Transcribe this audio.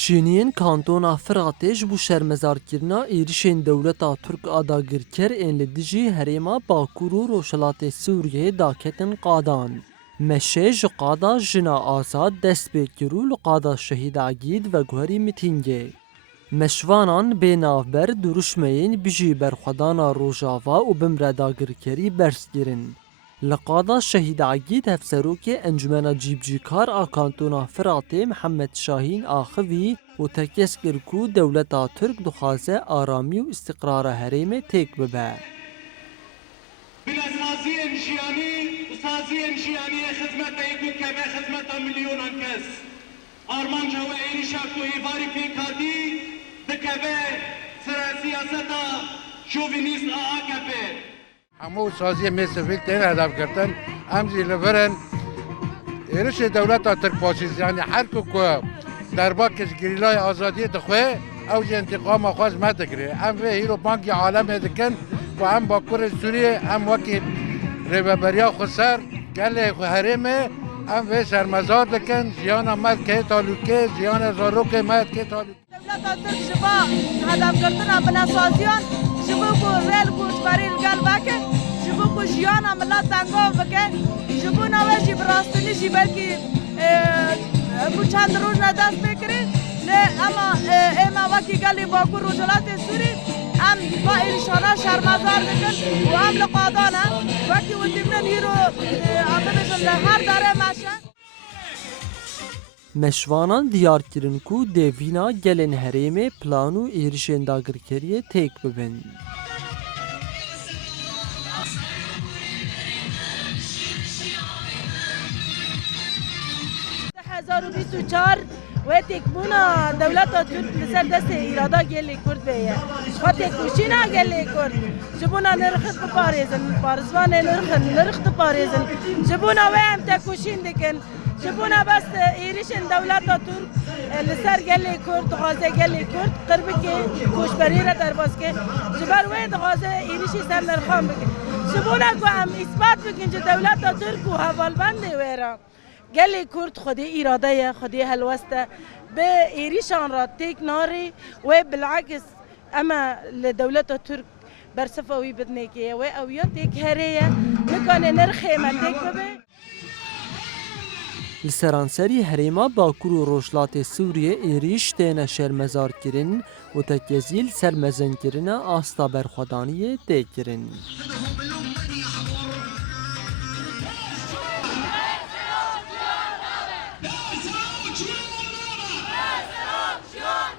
Çîniyên kantona Firatê ji bo şermezarkirina êrişên dewleta Tirk a dagirker ên li dijî herêma Bakur û Rojhilatê Sûriyeyê daketin qadan. Meşê ji qada jina azad dest pê kir û li qada Şehîd Egîd veguherî mîtîngê. Meşvanan bênavber duruşmeyên bijî berxwedana Rojava û bimre dagirkerî bers kirin. Li qada Şehîd Egîd hevserokê Encumena Cîbcîkar a kantona Firatê Mihemed Şahîn axivî û te kes kir ku dewleta Tirk dixwaze aramî û îstiqrara herêmê têk bibe. Bila saziyên jiyanî û saziyên jiyaniyê xizmetê ku keve xizmeta milyonan kes. Armanca we êrişa ku hêvarî pêk hatî dikeve sera siyaseta şovînîst a AKP. همو سازی مسیفیل تین هدف کردن امزی لبرن ایرش دولت ترک فاشیست هر کو در باکش گریلای آزادی دخواه او جه انتقام خواست مدکره هم و هیرو بانکی عالم دکن و هم باکور سوریه هم وکی ریببریا خسر گله حرمه هم و سرمزار دکن زیان مد که تالوکه زیان زاروک مد که تالوکه دولت ترک شبا هدف کردن بنا سازیان شبو کو ریل کوچ بریل گل بکه شبو کو جیان ملت تنگاو بکه شبو نوشی براستنی شی بلکی بو چند روز ندست بکری نه اما وکی گلی باکور رجلات سوری هم با ایشانا شرمزار بکن و هم لقادانه وکی و دیمنن هیرو آمدشن لهر داره مشن Meşvanan diyar kirin ku devîna gelên herêmê plan û êrişên dagirkeriyê têk bibin. و تکبونا دولت ترک لسر دست ایرادا گلی کرد بیه و تکوشینا گلی کرد جبونا نرخت بپاریزن پارزوان نرخت پاریزن جبونا ویم تکوشین دکن جبونا بس ایریشن دولت ترک لسر گلی کرد دخوازه گلی کرد قربی که کوشبری را در باز که جبر وی دخوازه ایریشی سر نرخان بکن جبونا که هم اثبات بکن که دولت ترک و حوالبنده ویرا گلی کرد خودی ایراده خودی هلوسته به ایریشان را تیک ناری و بالعکس اما لدولت ترک برصفوی بدنه که و اویا تیک هریه نکانه نرخی من تیک ببه Li seranserî herêma Bakur û Rojhilatê Sûriyê êriş têne şermezar kirin û tekezîl sermezenkirina asta berxwedaniyê tê kirin. Şiyan!